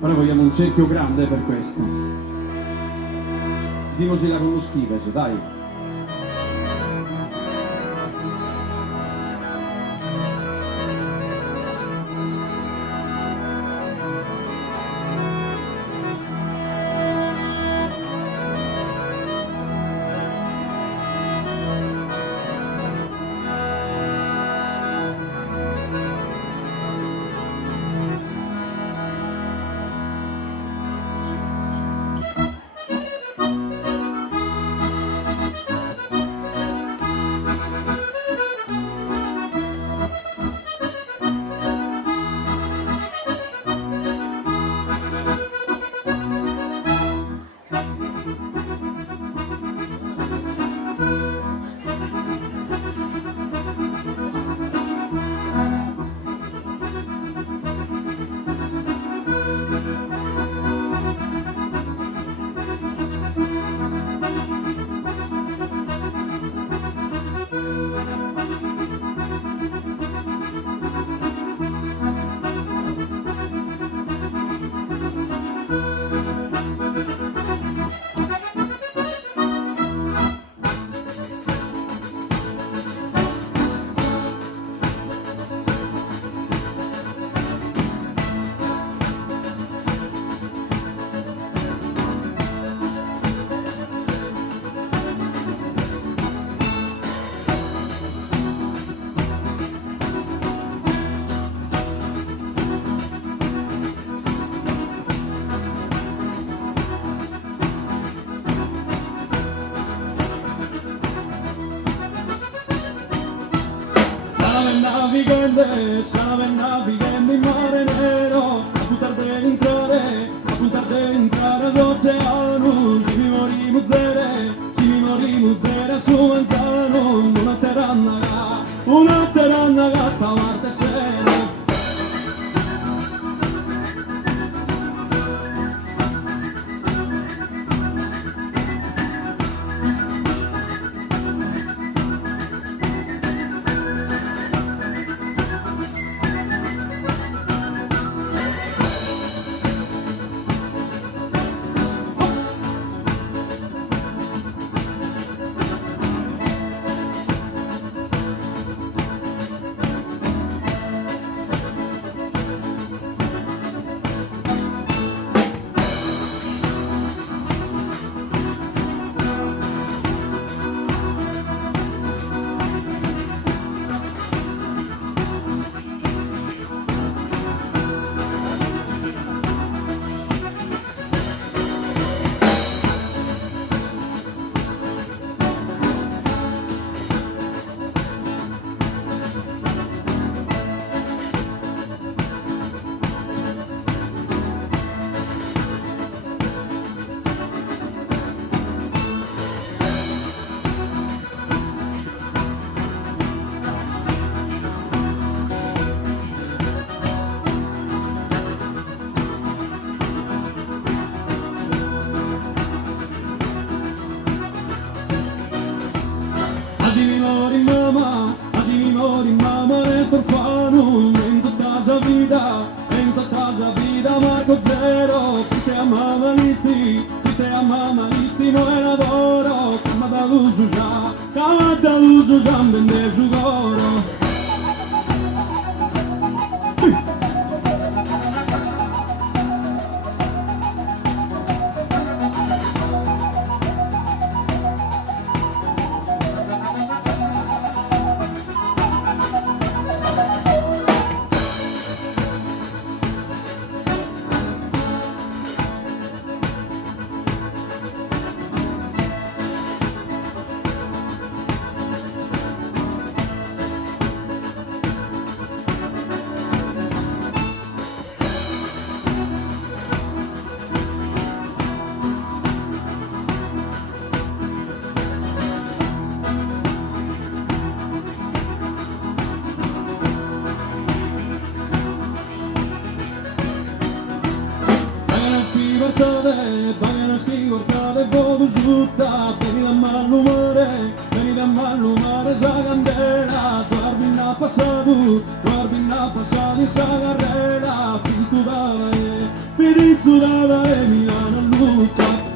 Ora vogliamo un cerchio grande per questo. Dimosela con lo schifece, dai. Sabe navigando in mare nero, a puntar de entrar all'oceano, ci mi morimo zere su manzano, una terranna gatta marte sera. Oggi mi mori mamma, resto orfano, in tutta la vita, Marco Zero, chi te ama malisti, non è lavoro, camada luzu già, vende giugoro. passado, Corbin ha passato in sta carriera, fidi studava e Milano Luca.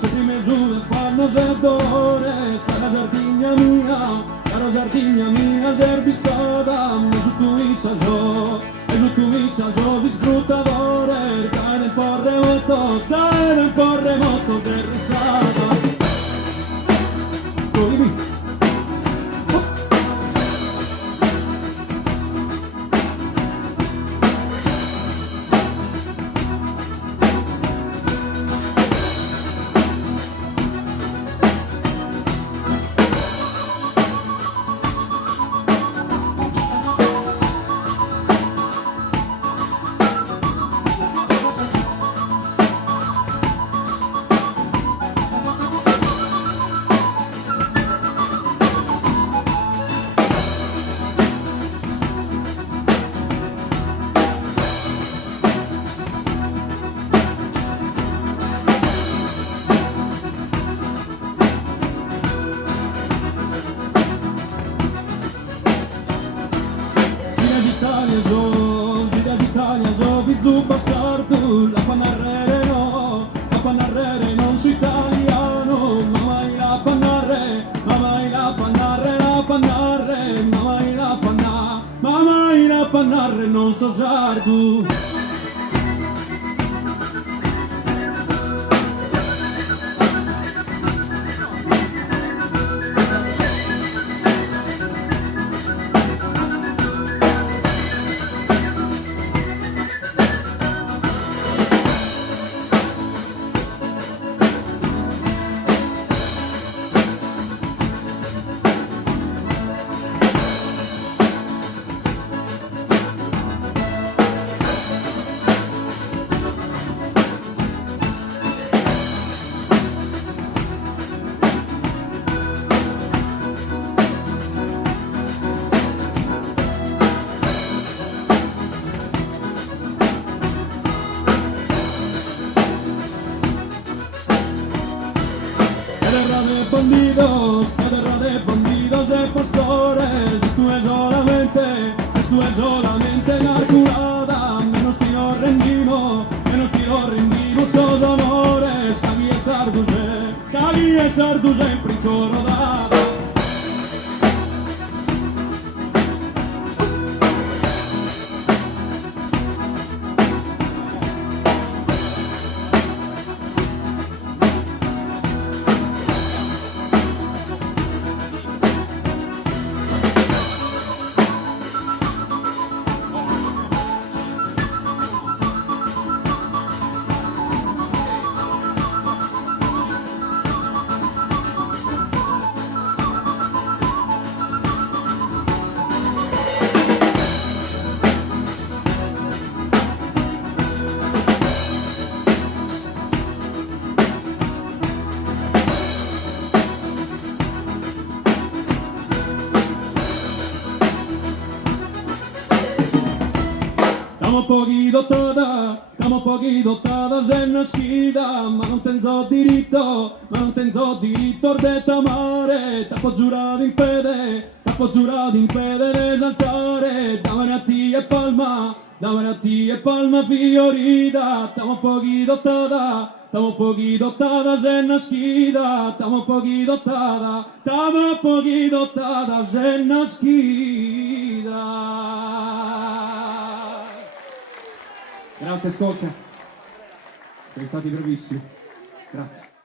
Sempre me giù fanno serdore, sta la giardigna mia, gerbi strada, ma su tu mi saggio, e su tu mi saggio di sfruttatore, cane un po' remoto, del riscata. Dimmi. Gira d'Italia, Vizu bastardo, la panarrere non so italiano, ma mai la panarre, non so sardo. Guerra de bandidos de pastores, esto es solamente la curada, menos tiro rendimos, sos amores, cagui es Sarduce en pricorodada. Estamos pochi dotadas en la schida, ma non tenzo diritto de t'amare, t'appo giurato in fede d'esaltare, davanti a ti e palma fiorita, estamos pochi dotadas en la schida, estamos pochi dotadas en la schida. Grazie Scocca, siete stati bravissimi. Grazie.